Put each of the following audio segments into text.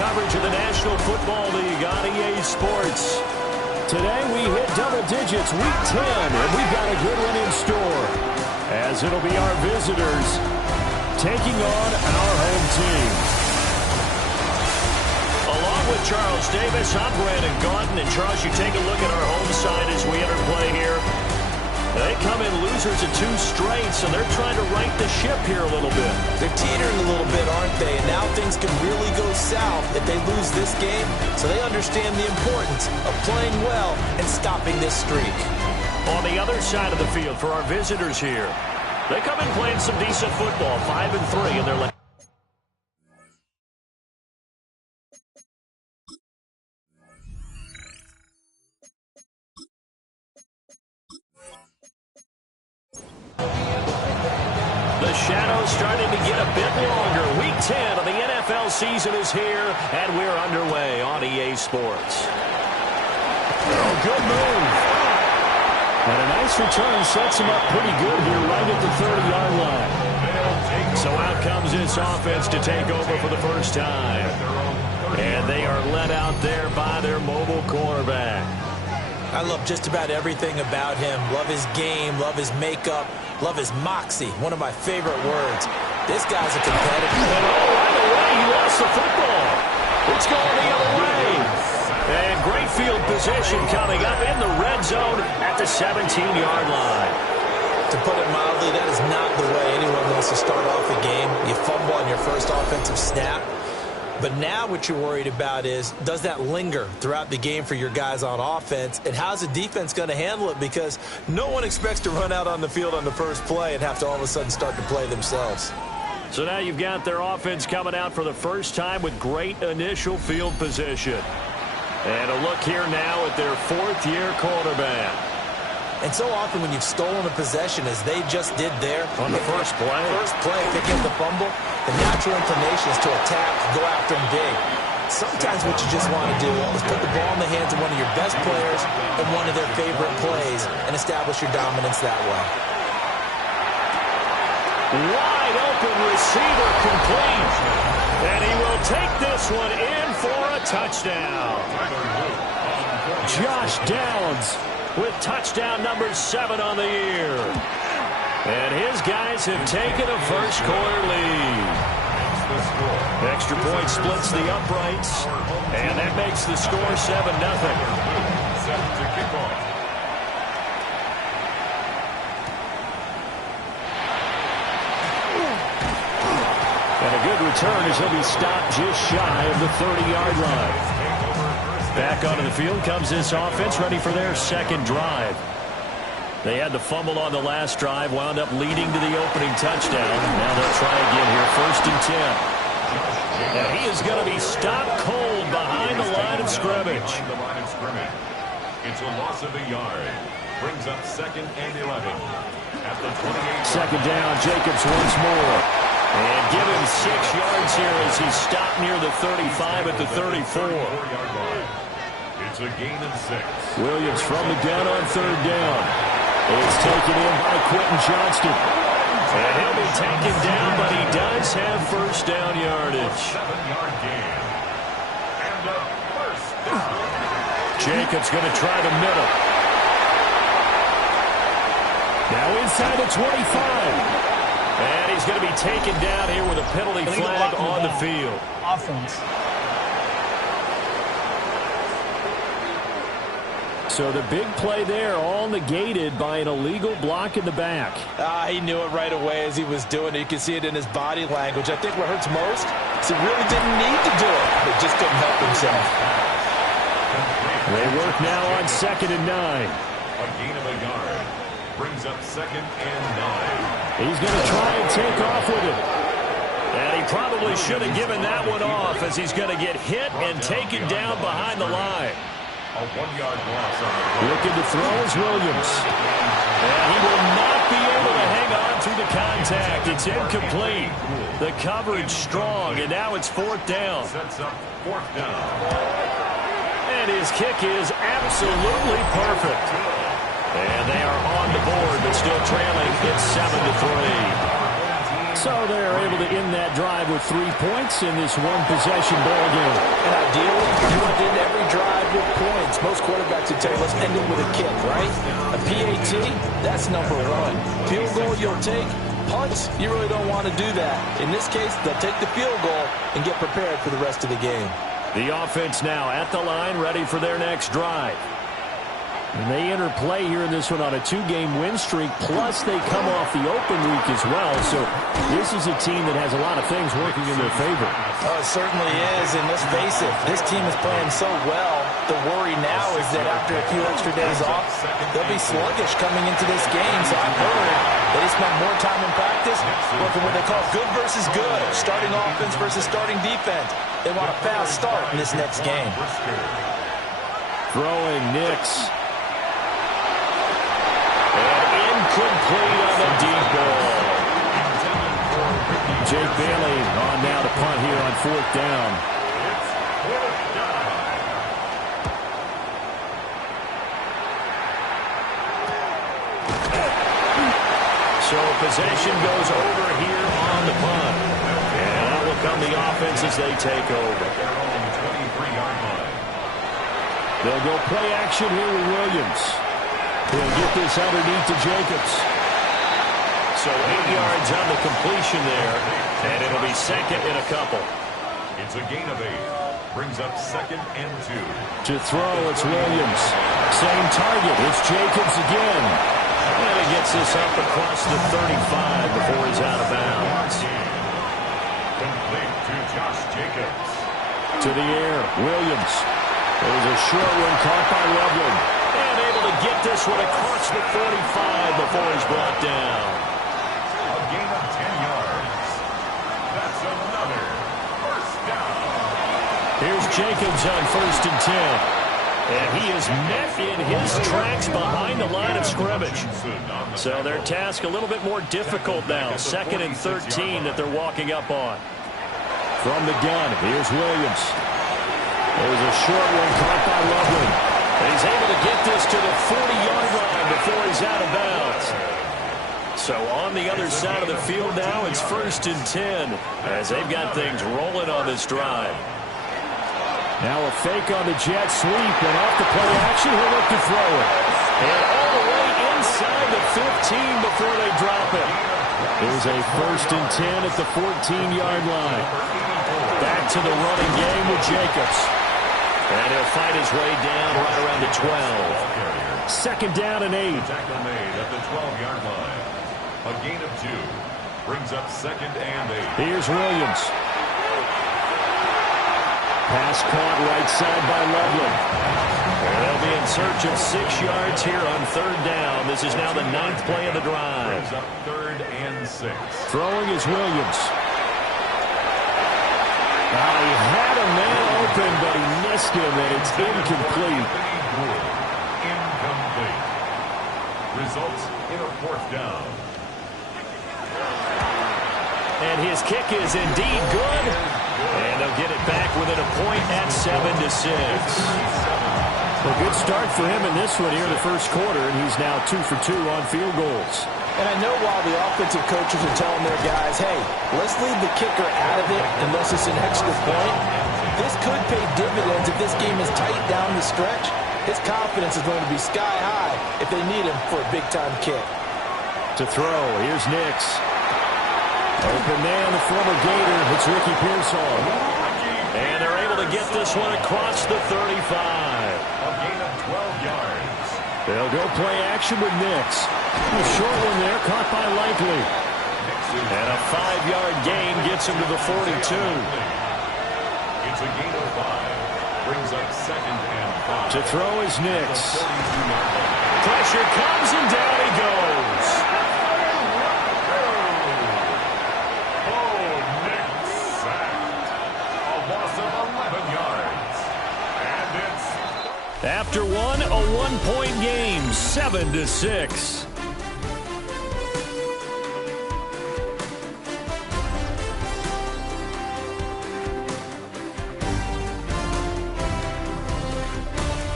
coverage of the National Football League on EA Sports. Today we hit double digits, week 10, and we've got a good one in store, as it'll be our visitors taking on our home team. Along with Charles Davis, I'm Brandon Gaunton, and Charles, you take a look at our home side as we enter play here. They come in losers of 2 straight, so they're trying to right the ship here a little bit. They're teetering a little bit, aren't they? And now things can really go south if they lose this game, so they understand the importance of playing well and stopping this streak. On the other side of the field for our visitors here, they come in playing some decent football, 5-3 in their last. The shadow's starting to get a bit longer. Week 10 of the NFL season is here, and we're underway on EA Sports. Oh, good move. And a nice return sets him up pretty good here right at the 30-yard line. So out comes this offense to take over for the first time. And they are led out there by their mobile quarterback. I love just about everything about him. Love his game, love his makeup, love his moxie, one of my favorite words. This guy's a competitor. And right away, he lost the football. It's going the other way. And great field position coming up in the red zone at the 17-yard line. To put it mildly, that is not the way anyone wants to start off a game. You fumble on your first offensive snap. But now what you're worried about is, does that linger throughout the game for your guys on offense? And how's the defense going to handle it? Because no one expects to run out on the field on the first play and have to all of a sudden start to play themselves. So now you've got their offense coming out for the first time with great initial field position. And a look here now at their 4th-year quarterback. And so often when you've stolen a possession, as they just did there, on the first play, picking up the fumble, the natural inclination is to attack, go after him big. Sometimes what you just want to do is put the ball in the hands of one of your best players in one of their favorite plays and establish your dominance that way. Wide open receiver complete. And he will take this one in for a touchdown. Josh Downs with touchdown number 7 on the year. And his guys have taken a first-quarter lead. Extra point splits the uprights, and that makes the score 7-0. Set to kick off. And a good return as he'll be stopped just shy of the 30-yard line. Back onto the field comes this offense, ready for their second drive. They had the fumble on the last drive, wound up leading to the opening touchdown. Now they'll try again here, 1st and 10. And he is going to be stopped cold behind the line of scrimmage. It's a loss of a yard. Brings up 2nd and 11. At the 28. Second down, Jacobs once more. And give him 6 yards here as he's stopped near the 35 at the 34. It's a gain of 6. Williams from the gun on 3rd down. It's taken in by Quentin Johnston. And he'll be taken down, but he does have first down yardage. 7-yard gain. And a first down. Jacobs going to try the middle. Now inside the 25. And he's going to be taken down here with a penalty flag on the field. Offense. So the big play there, all negated by an illegal block in the back. He knew it right away as he was doing it. You can see it in his body language. I think what hurts most is he really didn't need to do it, but just couldn't help himself. They work now on 2nd and 9. A gain of a yard. Brings up 2nd and 9. He's going to try and take off with it. And he probably should have given that one off as he's going to get hit and taken down behind the line. A 1-yard loss on the play. Looking to throw is Williams. And he will not be able to hang on through the contact. It's incomplete. The coverage strong, and now it's 4th down. Sets up 4th down. And his kick is absolutely perfect. And they are on the board, but still trailing. It's 7-3. So they're able to end that drive with 3 points in this one-possession ball game. And ideally, you want to end every drive with points. Most quarterbacks would tell you, let's end it with a kick, right? A PAT, that's number one. Field goal you'll take. Punts, you really don't want to do that. In this case, they'll take the field goal and get prepared for the rest of the game. The offense now at the line, ready for their next drive. And they enter play here in this one on a 2-game win streak, plus they come off the open week as well. So this is a team that has a lot of things working in their favor. Oh, it certainly is, and let's face it, this team is playing so well. The worry now is that after a few extra days off, they'll be sluggish coming into this game. So I've heard they spend more time in practice working what they call good versus good, starting offense versus starting defense. They want a fast start in this next game. Throwing Nix. Complete on the deep ball. Jake Bailey on now to punt here on 4th down. So possession goes over here on the punt. And that will come the offense as they take over. They'll go play action here with Williams. He'll get this underneath to Jacobs. So 8 yards on the completion there, and it'll be second and a couple. It's a gain of 8. Brings up 2nd and 2. To throw, it's Williams. Same target, it's Jacobs again. And he gets this up across the 35 before he's out of bounds. Complete to Josh Jacobs. To the air, Williams. There's a short one caught by Loveland. And able to get this one across the 45 before he's brought down. A gain of 10 yards. That's another first down. Here's Jacobs on 1st and 10. And he is met in his tracks behind the line of scrimmage. So their task a little bit more difficult now. 2nd and 13 that they're walking up on. From the gun, here's Williams. There's a short one caught by Loveland. And he's able to get this to the 40-yard line before he's out of bounds. So on the other side of the field now, it's 1st and 10 as they've got things rolling on this drive. Now a fake on the jet sweep, and off the play action, he'll look to throw it. And all the way inside the 15 before they drop it. There's a 1st and 10 at the 14-yard line. Back to the running game with Jacobs. And he'll fight his way down right around the 12. 2nd down and 8. Tackle made at the 12-yard line. A gain of 2. Brings up 2nd and 8. Here's Williams. Pass caught right side by Loveland. They'll be in search of 6 yards here on 3rd down. This is now the 9th play of the drive. Brings up 3rd and 6. Throwing is Williams. He had a man open, but he missed him, and it's incomplete. Incomplete. Results in a 4th down. And his kick is indeed good. And they'll get it back within a point at 7-6. A good start for him in this one here in the first quarter, and he's now 2 for 2 on field goals. And I know while the offensive coaches are telling their guys, hey, let's leave the kicker out of it unless it's an extra point, this could pay dividends if this game is tight down the stretch. His confidence is going to be sky high if they need him for a big-time kick. To throw, here's Nix. Open man, the former Gator. It's Ricky Pearsall. And they're able to get this one across the 35. A gain of 12 yards. They'll go play action with Nix. A short one there, caught by Likely. And a 5-yard gain gets him to the 42. It's a gain of 5. Brings up 2nd and 5. To throw is Nix. Pressure comes and down he goes. After one, a 1-point game, 7-6.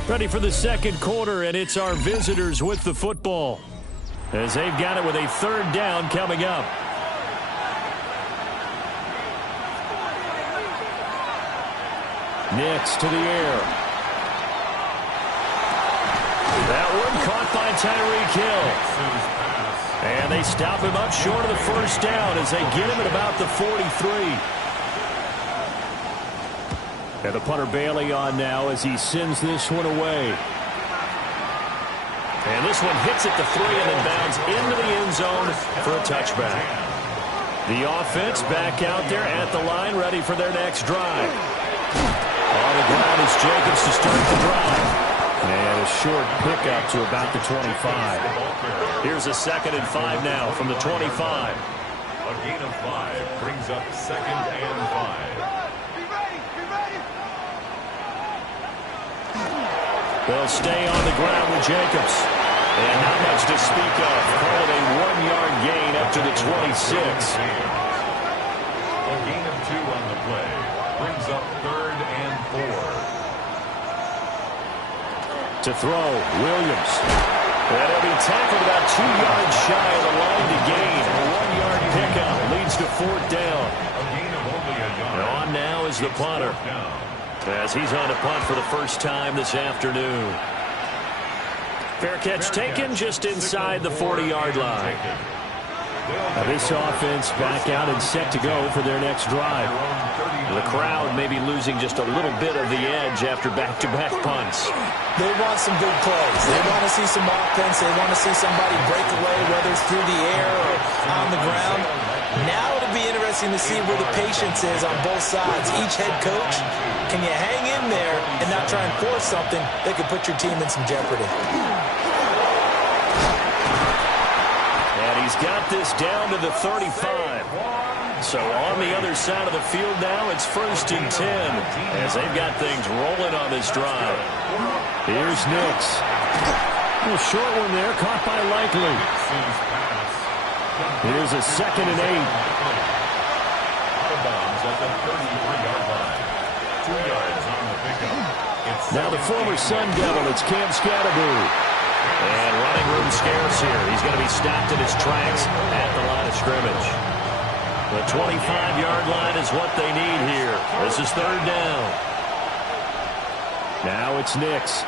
Ready for the second quarter, and it's our visitors with the football as they've got it with a 3rd down coming up. Nix to the air. That one caught by Tyreek Hill. And they stop him up short of the first down as they get him at about the 43. And the punter Bailey on now as he sends this one away. And this one hits at the 3 and then bounds into the end zone for a touchback. The offense back out there at the line, ready for their next drive. On the ground is Jacobs to start the drive. And a short pickup to about the 25. Here's a 2nd and 5 now from the 25. A gain of 5 brings up 2nd and 5. They'll stay on the ground with Jacobs. And not much to speak of. Call it a 1-yard gain up to the 26. A gain of 2 on the play brings up 3rd and 4. To throw, Williams. And he'll be tackled about 2 yards shy of the line to gain. A 1-yard pickup leads to 4th down. A gain of only a yard. And on now is the punter, as he's on a punt for the first time this afternoon. Fair catch taken just inside the 40-yard line. Now this offense back out and set to go for their next drive. The crowd may be losing just a little bit of the edge after back-to-back punts. They want some big plays. They want to see some offense. They want to see somebody break away, whether it's through the air or on the ground. Now it'll be interesting to see where the patience is on both sides. Each head coach, can you hang in there and not try and force something that could put your team in some jeopardy? And he's got this down to the 35. So on the other side of the field now, it's 1st and 10 as they've got things rolling on this drive. Here's Nix. A short one there, caught by Likely. Here's a 2nd and 8. Out of bounds at the 33-yard line. 2 yards on the pickup. Now the former Sun Devil, it's Cam Scatterby. And running room scarce here. He's going to be stopped in his tracks at the line of scrimmage. The 25-yard line is what they need here. This is 3rd down. Now it's Nix.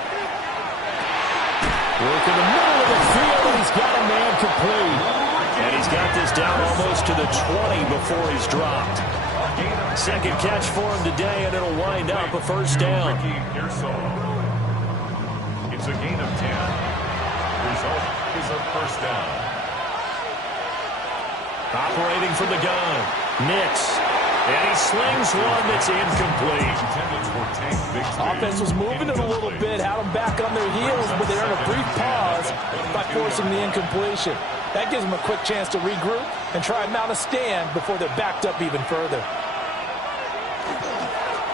Work in the middle of the field, and he's got a man complete. And he's got this down almost to the 20 before he's dropped. 2nd catch for him today, and it'll wind up a 1st down. It's a gain of 10. Result is a 1st down. Operating from the gun, Nix. And he slings one that's incomplete. Offense was moving it a little bit, had them back on their heels, but they earned a brief pause by forcing the incompletion. That gives them a quick chance to regroup and try and mount a stand before they're backed up even further.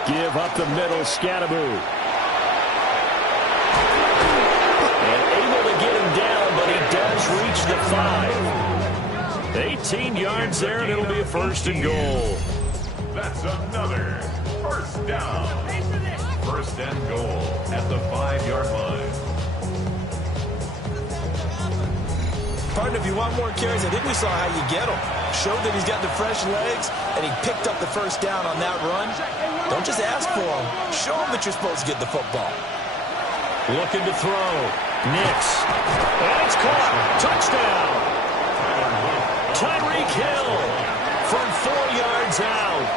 Give up the middle, Scatterby. And able to get him down, but he does reach the 5. 18 yards there, and it'll be a 1st and goal. That's another 1st down. 1st and goal at the 5-yard line. Partner, if you want more carries, I think we saw how you get them. Showed that he's got the fresh legs, and he picked up the 1st down on that run. Don't just ask for him. Show him that you're supposed to get the football. Looking to throw. Nix. And it's caught. Touchdown. Tyreek Hill from 4 yards out.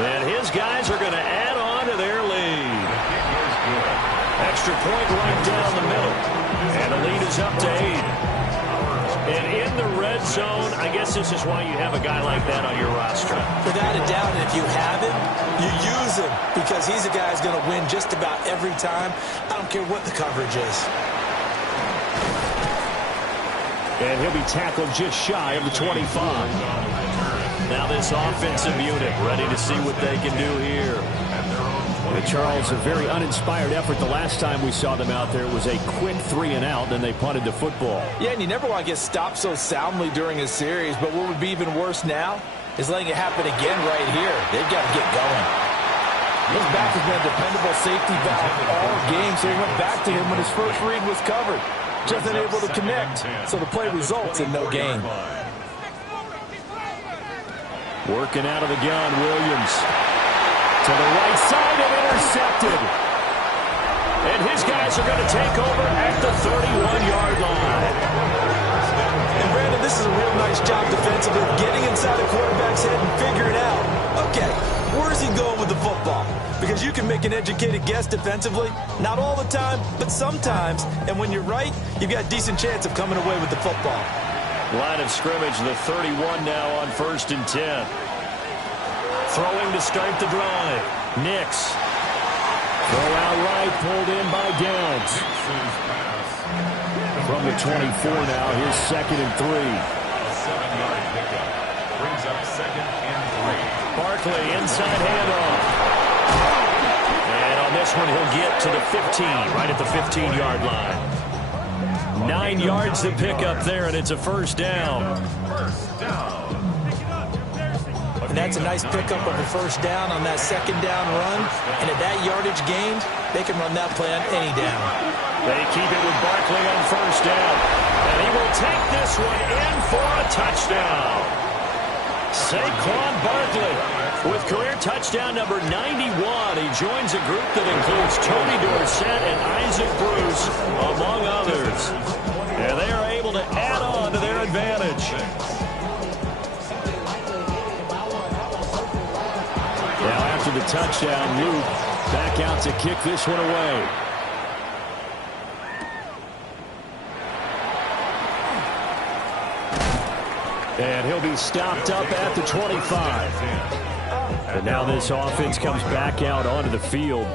And his guys are going to add on to their lead. Extra point right down the middle. And the lead is up to 8. And in the red zone, I guess this is why you have a guy like that on your roster. Without a doubt, and if you have him, you use him because he's a guy who's going to win just about every time. I don't care what the coverage is. And he'll be tackled just shy of the 25. Now this offensive unit ready to see what they can do here. And Charles, a very uninspired effort the last time we saw them out there. It was a quick 3-and-out, then they punted the football. Yeah, and you never want to get stopped so soundly during a series, but what would be even worse now is letting it happen again right here. They've got to get going. His back has been a dependable safety valve all game, so he went back to him when his first read was covered. Just unable to connect, so the play results in no gain. Working out of the gun, Williams. To the right side, and intercepted. And his guys are going to take over at the 31-yard line. And Brandon, this is a real nice job defensively, getting inside the quarterback's head and figuring out, okay, where's he going with the football? Because you can make an educated guess defensively, not all the time, but sometimes. And when you're right, you've got a decent chance of coming away with the football. Line of scrimmage, the 31 now on 1st and 10. Throwing to start the drive. Nix. Throw out right, pulled in by Downs. From the 24 now, here's 2nd and 3. A 7-yard pickup. Brings up 2nd and 3. Barkley, inside handoff. And on this one, he'll get to the 15, right at the 15-yard line. 9 yards to pick up there, and it's a first down. First down. And that's a nice pickup of a first down on that 2nd down run. And at that yardage gained, they can run that play on any down. They keep it with Barkley on first down. And he will take this one in for a touchdown. Saquon Barkley with career touchdown number 91. He joins a group that includes Tony Dorsett and Isaac Bruce, among others. And they are able to add on to their advantage. Now after the touchdown, Luke back out to kick this one away. And he'll be stopped up at the 25. And now this offense comes back out onto the field.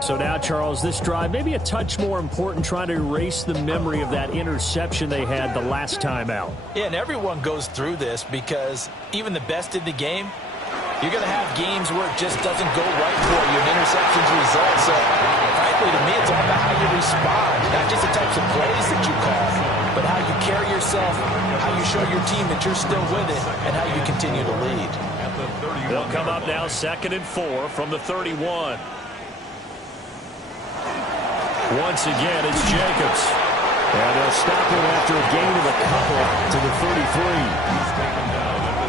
So now, Charles, this drive maybe a touch more important, trying to erase the memory of that interception they had the last time out. Yeah, and everyone goes through this because even the best in the game, you're going to have games where it just doesn't go right for you, and interceptions result. So, frankly, to me, it's all about how you respond, not just the types of plays that you call, but how you carry yourself, how you show your team that you're still with it, and how you continue to lead. They'll come up now 2nd and 4 from the 31. Once again, it's Jacobs. And they'll stop him after a gain of a couple to the 33.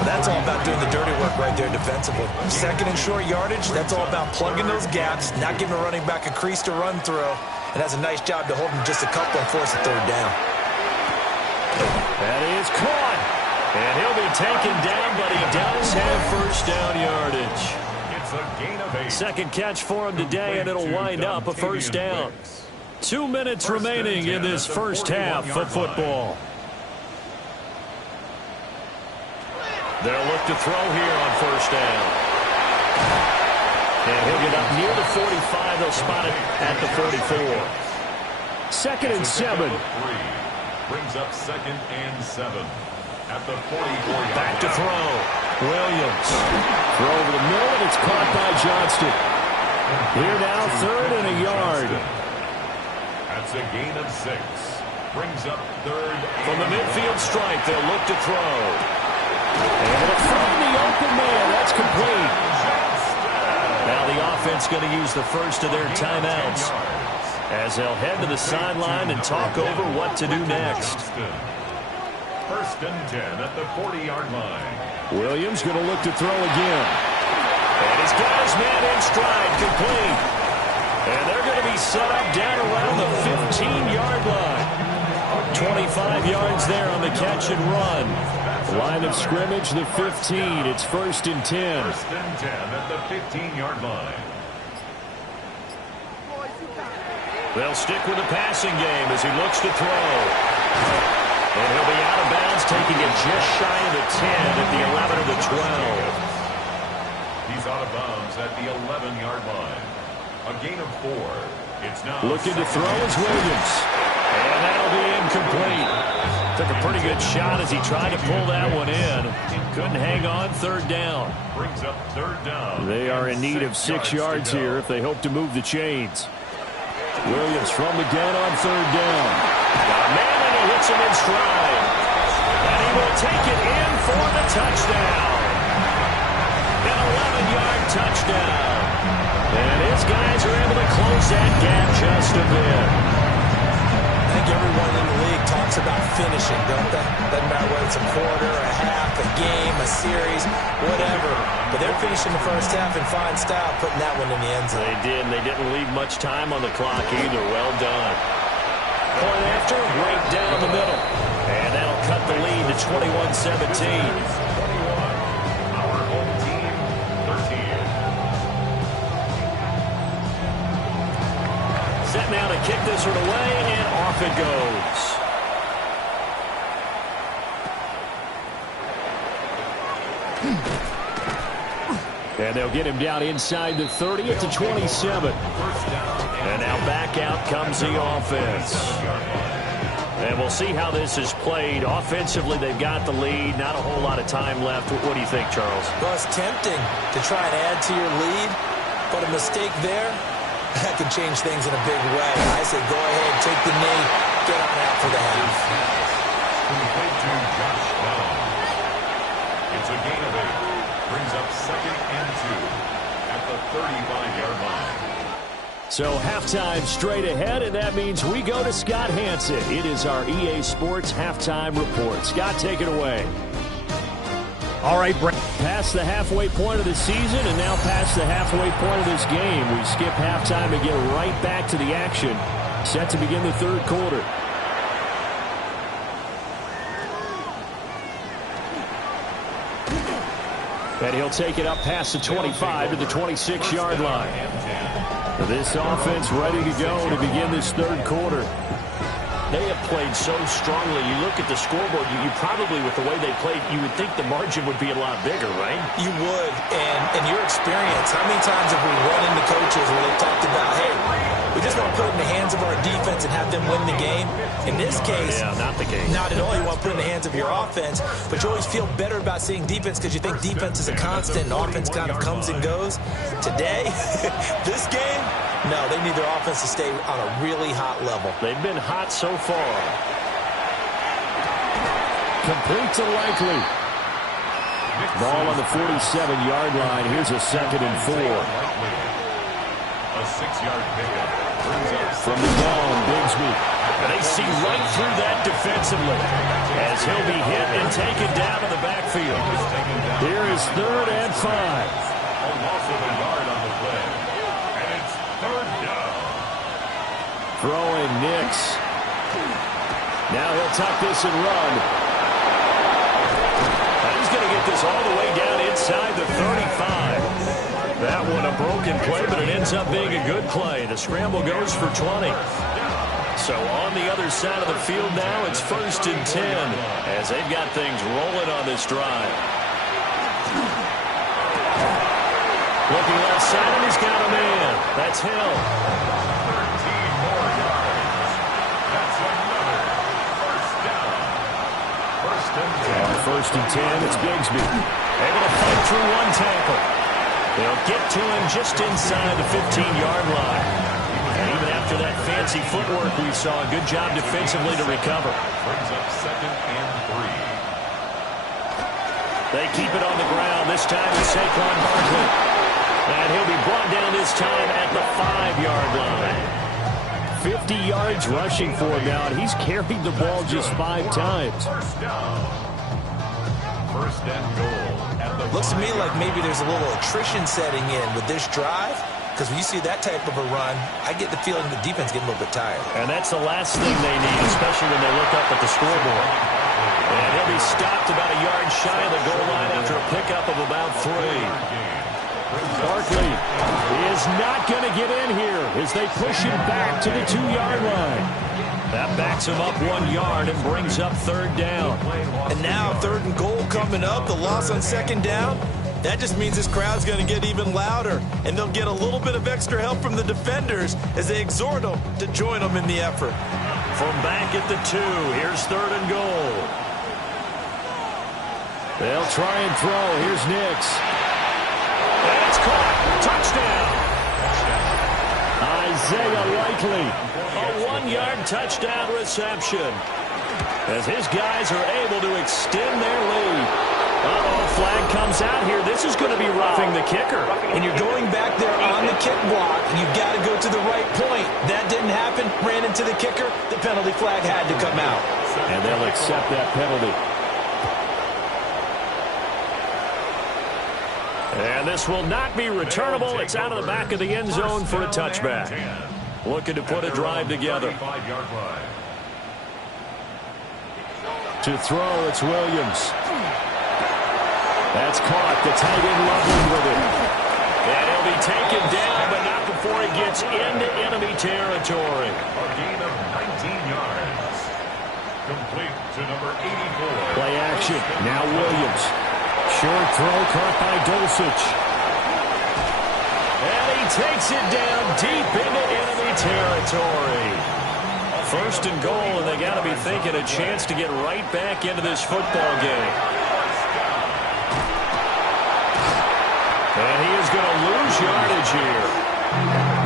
That's all about doing the dirty work right there defensively. 2nd and short yardage, that's all about plugging those gaps, not giving a running back a crease to run through, and that's a nice job to hold him just a couple and force a 3rd down. That is caught. And he'll be taken down, but he does have first down yardage. It's a gain of 8. Second catch for him today, and it'll wind up a first down. 2 minutes remaining in this first half of football. They'll look to throw here on first down. And he'll get up near the 45. They'll spot it at the 44. 2nd and 7. Brings up 2nd and 7. At the 44-yard Back to throw. Williams. Throw over the middle, and it's caught by Johnston. Here now, 3rd and a yard. That's a gain of 6. Brings up 3rd. From the midfield stripe, they'll look to throw. Able to throw the open man. That's complete. Now the offense going to use the first of their timeouts as they'll head to the sideline and talk over what to do next. 1st and 10 at the 40-yard line. Williams going to look to throw again. And he's got his man in stride, complete. And they're going to be set up down around the 15-yard line. 25 yards there on the catch and run. Line of scrimmage, the 15. It's 1st and 10. 1st and 10 at the 15-yard line. They'll stick with the passing game as he looks to throw. And he'll be out of bounds, taking it just shy of the 10 at the 11 or the 12. He's out of bounds at the 11-yard line. A gain of 4. It's now looking to throw is Williams. And that'll be incomplete. Took a pretty good shot as he tried to pull that one in. Couldn't hang on, 3rd down. Brings up 3rd down. They are in need of 6 yards here if they hope to move the chains. Williams from the gun on 3rd down. Got a man and he hits him in stride. And he will take it in for the touchdown. An 11-yard touchdown. And his guys are able to close that gap just a bit. I think everyone in the league talks sports about finishing, don't they? Doesn't matter whether it's a quarter, a half, a game, a series, whatever. But they're finishing the first half in fine style, putting that one in the end zone. They did, and they didn't leave much time on the clock either. Well done. Point after, right down the middle. And that'll cut the lead to 21-17. Set now to kick this one away, and off it goes. And they'll get him down inside the 30 at the 27. And now back out comes the offense. And we'll see how this is played. Offensively, they've got the lead. Not a whole lot of time left. What do you think, Charles? Well, it's tempting to try and add to your lead, but a mistake there, that can change things in a big way. I say go ahead, take the knee, get on out for the half. It's a gain of 8. Brings up 2nd and 2 at the 35-yard line. So halftime straight ahead, and that means we go to Scott Hansen. It is our EA Sports halftime report. Scott, take it away. All right, Brent. Past the halfway point of the season and now past the halfway point of this game. We skip halftime and get right back to the action. Set to begin the third quarter. And he'll take it up past the 25 to the 26-yard line. This offense ready to go to begin this third quarter. They have played so strongly. You look at the scoreboard, you probably, with the way they played, you would think the margin would be a lot bigger, right? You would. And in your experience, how many times have we run into coaches where they've talked about, hey, we just want to put it in the hands of our defense and have them win the game? In this case, not the case. Not at all. You want to put it in the hands of your offense, but you always feel better about seeing defense because you think defense is a constant and offense kind of comes and goes. Today, this game, no, they need their offense to stay on a really hot level. They've been hot so far. Complete to Likely. Ball on the 47-yard line. Here's a 2nd and 4. A 6-yard pickup. From the ball, Bigsby. And they see right through that defensively as he'll be hit and taken down in the backfield. Here is 3rd and 5. A loss of a yard on the play. And it's 3rd down. Throwing Nix. Now he'll tuck this and run. And he's going to get this all the way down inside the 35. That one a broken play, but it ends up being a good play. The scramble goes for 20. So on the other side of the field now, it's 1st and 10 as they've got things rolling on this drive. Looking left side, and he's got a man. That's Hill. 13 more yards. That's another 1st down. 1st and 10. On 1st and 10, it's Bigsby. Able to fight through one tackle. They'll get to him just inside the 15-yard line. And even after that fancy footwork we saw, a good job defensively to recover. Brings up 2nd and 3. They keep it on the ground. This time it's Saquon Barkley. And he'll be brought down this time at the 5-yard line. 50 yards rushing for him now, and he's carried the ball just 5 times. 1st down. 1st and goal. Looks to me like maybe there's a little attrition setting in with this drive, because when you see that type of a run, I get the feeling the defense getting a little bit tired. And that's the last thing they need, especially when they look up at the scoreboard. And he'll be stopped about a yard shy of the goal line after a pickup of about 3. Barkley is not going to get in here as they push him back to the 2-yard line. That backs him up 1 yard and brings up 3rd down. And now 3rd and goal coming up, the loss on 2nd down. That just means this crowd's going to get even louder, and they'll get a little bit of extra help from the defenders as they exhort them to join them in the effort. From back at the 2, here's 3rd and goal. They'll try and throw. Here's Nix. And it's caught. Touchdown. Isaiah Likely. A 1-yard touchdown reception as his guys are able to extend their lead. Uh-oh, flag comes out here. This is going to be roughing the kicker. When you're going back there on the kick block, you've got to go to the right point. That didn't happen. Ran into the kicker. The penalty flag had to come out. And they'll accept that penalty. And this will not be returnable. It's out of the back of the end zone for a touchback. Looking to put a drive together. To throw, it's Williams. That's caught. The tight end Lovely with it. And he'll be taken down, but not before he gets into enemy territory. A gain of 19 yards. Complete to number 84. Play action. Now Williams. Short throw caught by Dulcich. And he takes it down deep into enemy territory. First and goal, and they got to be thinking a chance to get right back into this football game. And he is going to lose yardage here.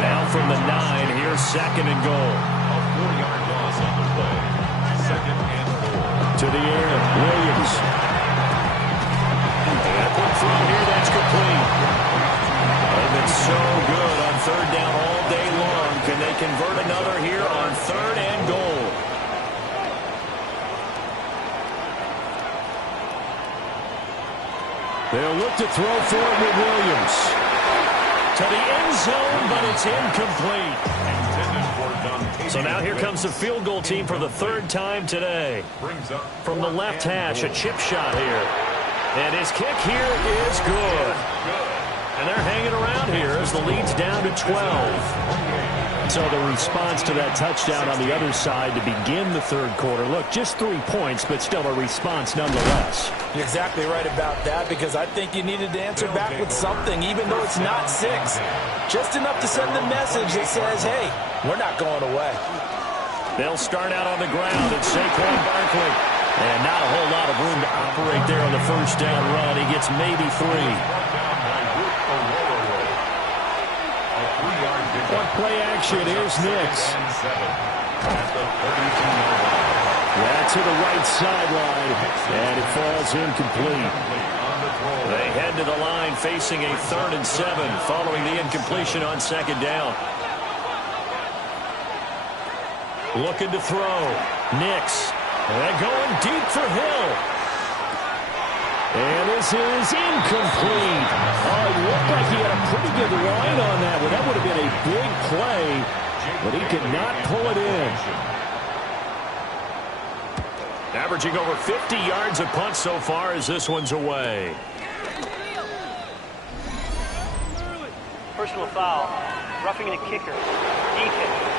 Now from the 9, here's second and goal. A 4-yard loss on the play. Second and goal. To the air, Williams. And a quick throw here, that's complete. They've been so good on third down all day long. Can they convert another here on third and goal? They'll look to throw for it with Williams. To the end zone, but it's incomplete. So now here comes the field goal team for the third time today. From the left hash, a chip shot here. And his kick here is good. And they're hanging around here as the lead's down to 12. So the response to that touchdown on the other side to begin the third quarter. Look, just 3 points, but still a response nonetheless. You're exactly right about that, because I think you needed to answer back with something, even though it's not 6. Just enough to send the message that says, hey, we're not going away. They'll start out on the ground at Saquon Barkley. And not a whole lot of room to operate there on the first down run. He gets maybe 3. On play action, here's Nix. Yeah, to the right sideline, and it falls incomplete. They head to the line facing a 3rd and 7 following the incompletion on second down. Looking to throw. Nix. And going deep for Hill. And this is incomplete. Oh, it looked like he had a pretty good line on that one. That would have been a big play, but he could not pull it in. Averaging over 50 yards a punt so far as this one's away. Personal foul. Roughing the kicker. Defense.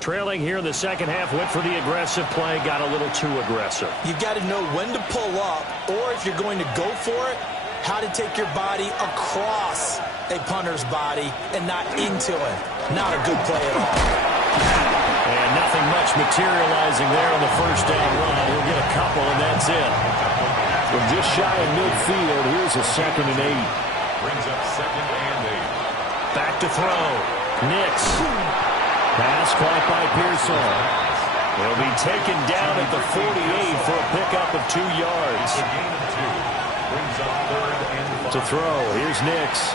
Trailing here in the second half, went for the aggressive play, got a little too aggressive. You've got to know when to pull up, or if you're going to go for it, how to take your body across a punter's body and not into him. Not a good play at all. And nothing much materializing there on the first down run. He'll get a couple, and that's it. From just shy of midfield, here's a 2nd and 8. Brings up 2nd and 8. Back to throw. Nix. Pass caught by Pearson. He'll be taken down at the 48 for a pickup of 2 yards. A gain of 2. Brings up 3rd and 5. To throw, here's Nix.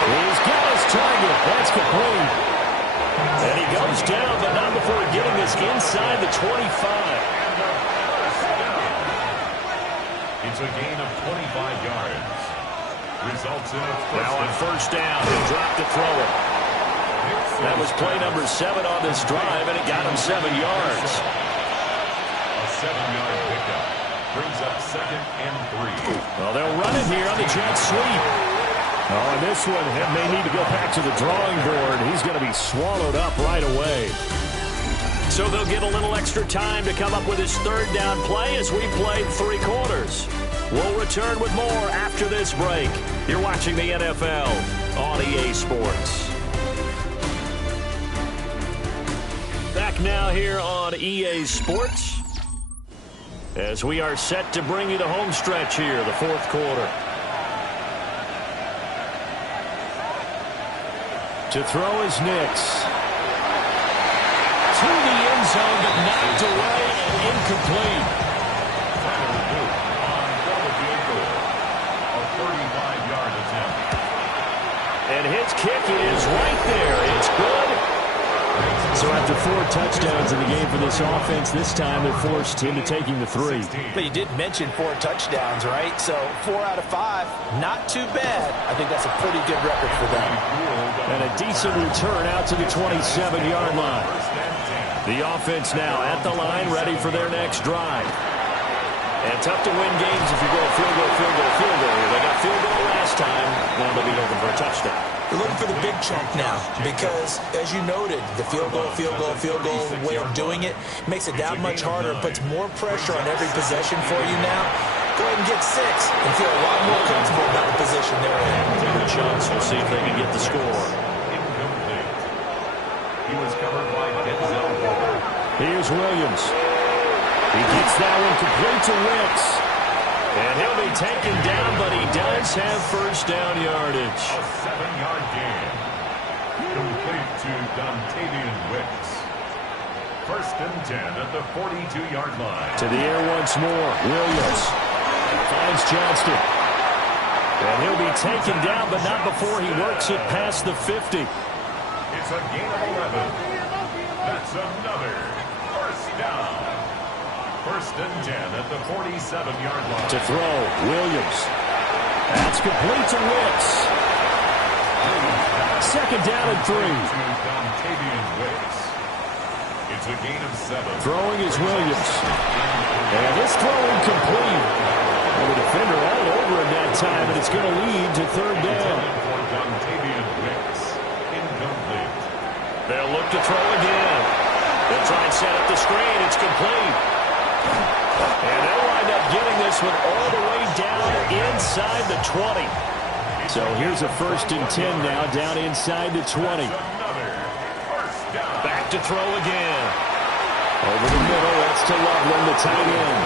He's got his target. That's complete. And he goes down, but not before getting this inside the 25. It's a gain of 25 yards. Results in a Now on first down, he'll drop to throw it. That was play number 7 on this drive, and it got him 7 yards. A 7-yard pickup. Brings up 2nd and 3. Well, they'll run it here on the jet sweep. Oh, and this one may need to go back to the drawing board. He's going to be swallowed up right away. So they'll get a little extra time to come up with his third down play as we played 3 quarters. We'll return with more after this break. You're watching the NFL on EA Sports. Back now here on EA Sports as we are set to bring you the home stretch here, the 4th quarter. To throw is Nix. To the end zone, but Knocked away and incomplete. On double field goal. A 35-yard attempt. And his kick is right there. It's good. So after 4 touchdowns in the game for this offense, this time they're forced into taking the 3. But you did mention 4 touchdowns, right? So 4 out of 5, not too bad. I think that's a pretty good record for them. And a decent return out to the 27-yard line. The offense now at the line, ready for their next drive. And tough to win games if you go field goal, field goal, field goal. They got field goal last time. Now they'll be looking for a touchdown. They're looking for the big chunk now because, as you noted, the field goal way of doing it makes it that much harder and puts more pressure on every possession for you now. Go ahead and get 6 and feel a lot more comfortable about the position they're in. Bigger chunks. We'll see if they can get the score. Incomplete. He was covered by Denzel Ward. Here's Williams. He gets that one complete to Wicks. And he'll be taken down, but he does have first down yardage. A 7-yard gain. Complete to Dontavian Wicks. First and 10 at the 42-yard line. To the air once more. Williams finds Johnston. And he'll be taken down, but not before he works it past the 50. It's a gain of 11. That's another first down. First and 10 at the 47-yard line. To throw, Williams. That's complete to Wicks. Second down and 3. Dontavian Wicks. It's a gain of 7. Throwing is Williams. And this throw incomplete. And the defender all over him that time, and it's going to lead to third down. For Dontavian Wicks. Incomplete. They'll look to throw again. They'll try and set up the screen. It's complete. And they'll wind up getting this one all the way down inside the 20. So here's a first and 10 now, down inside the 20. Back to throw again. Over the middle, that's to Loveland, the tight end.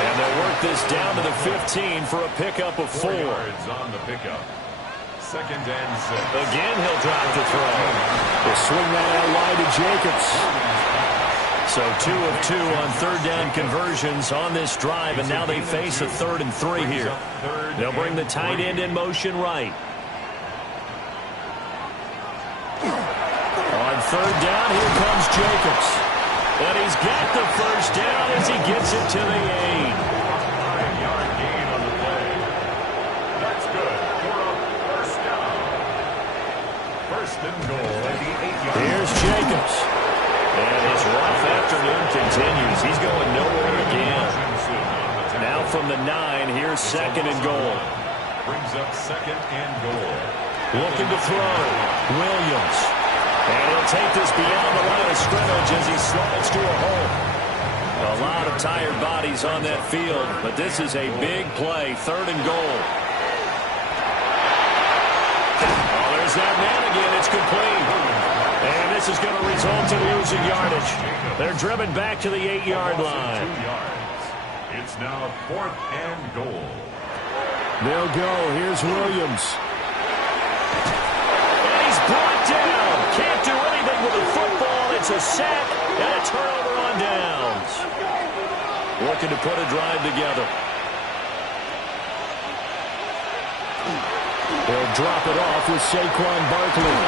And they'll work this down to the 15 for a pickup of 4. 4 yards on the pickup. Second and 6. Again, he'll drop the throw. They'll swing that out wide to Jacobs. So 2 of 2 on third down conversions on this drive, and now they face a 3rd and 3 here. They'll bring the tight end in motion right. On third down, here comes Jacobs. And he's got the first down as he gets it to the 8. 5-yard gain on the play. That's good for a first down. First and goal at the 8-yard line. Here's Jacobs. And his rough afternoon continues. He's going nowhere again. Now from the 9, here's second and goal. Brings up second and goal. Looking to throw. Williams. And he'll take this beyond the line of scrimmage as he slides to a hole. A lot of tired bodies on that field, but this is a big play. Third and goal. Oh, there's that man again. It's complete. And this is going to result in losing yardage. They're driven back to the 8-yard line. 2 yards. It's now 4th and goal. They'll go. Here's Williams. And he's brought down. Can't do anything with the football. It's a sack and a turnover on downs. Looking to put a drive together. They'll drop it off with Saquon Barkley.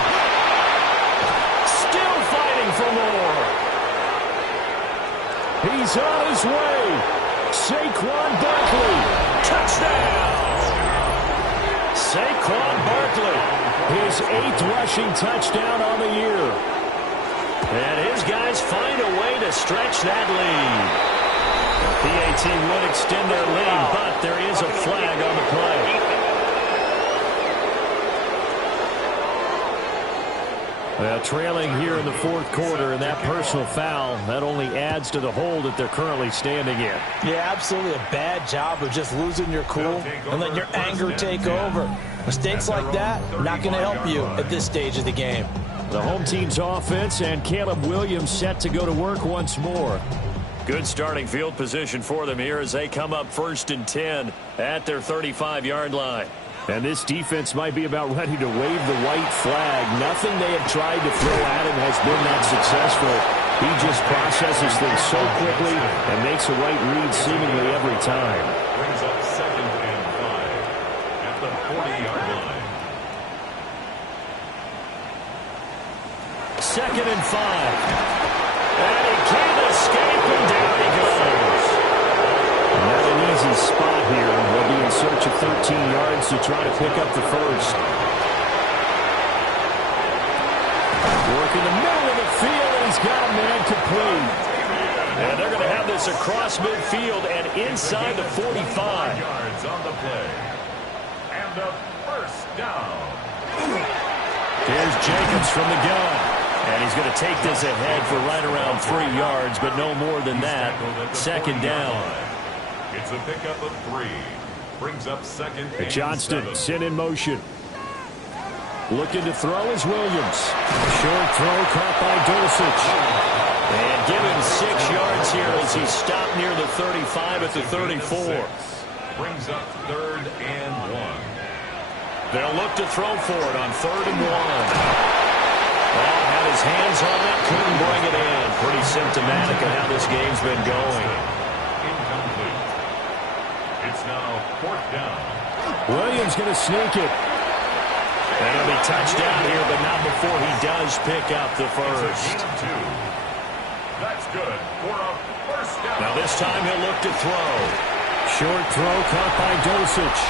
Still fighting for more. He's on his way. Saquon Barkley. Touchdown. Saquon Barkley. His 8th rushing touchdown on the year. And his guys find a way to stretch that lead. The PAT would extend their lead, but there is a flag on the play. Well, trailing here in the 4th quarter, and that personal foul, that only adds to the hole that they're currently standing in. Yeah, absolutely a bad job of just losing your cool and letting your anger take over. Mistakes like that, not going to help you at this stage of the game. The home team's offense and Caleb Williams set to go to work once more. Good starting field position for them here as they come up 1st and 10 at their 35-yard line. And this defense might be about ready to wave the white flag. Nothing they have tried to throw at him has been that successful. He just processes things so quickly and makes the right read seemingly every time. Brings up 2nd and 5 at the 40-yard line. 2nd and 5. And he can't escape, and down he goes. Not an easy spot here. They'll be in search of 13 yards to try to pick up the first. Work in the middle of the field, and he's got a man complete. And they're going to have this across midfield and inside the 45. Yards on the play. And a first down. Here's Jacobs from the gun. And he's going to take this ahead for right around 3 yards, but no more than that. 2nd down. It's a pickup of 3. Brings up 2nd and Johnston 7. sent in motion. Looking to throw is Williams. Short throw caught by Dulcich. And given 6 yards here as he stopped near the 35 at the 34. Brings up 3rd and 1. They'll look to throw for it on 3rd and 1. Well, had his hands on it, couldn't bring it in. Pretty symptomatic of how this game's been going. Incomplete. It's now 4th down. Williams going to sneak it. And he'll be touched down here, but not before he does pick up the first. That's good for a first down. Now this time he'll look to throw. Short throw caught by Dulcich.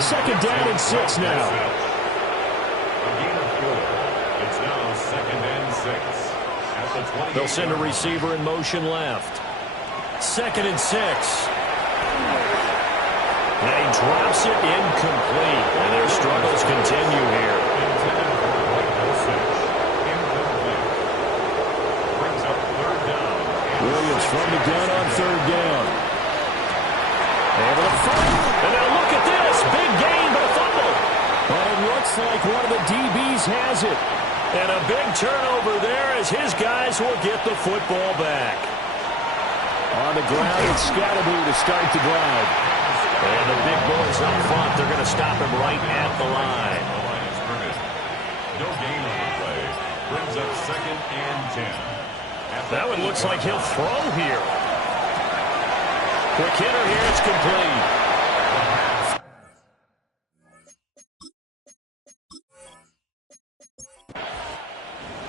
2nd down and 6 now. A gain of 4. It's now 2nd and 6. At the 28. They'll send a receiver in motion left. 2nd and 6. And he drops it incomplete. And their struggles continue here. Brings up 3rd down. Williams from the gun on 3rd down. Able to fight. And now look at this. Big gain, but a fumble. But it looks like one of the DBs has it. And a big turnover there as his guys will get the football back. On the ground, it's Scatterboo to start the drive. And the big boys up front, they're going to stop him right at the line. The line is scrimmage. No gain on the play. Brings up 2nd and 10. That one looks like he'll throw here. Quick hitter here, it's complete.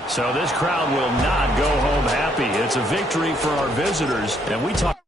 So this crowd will not go home happy. It's a victory for our visitors, and we talk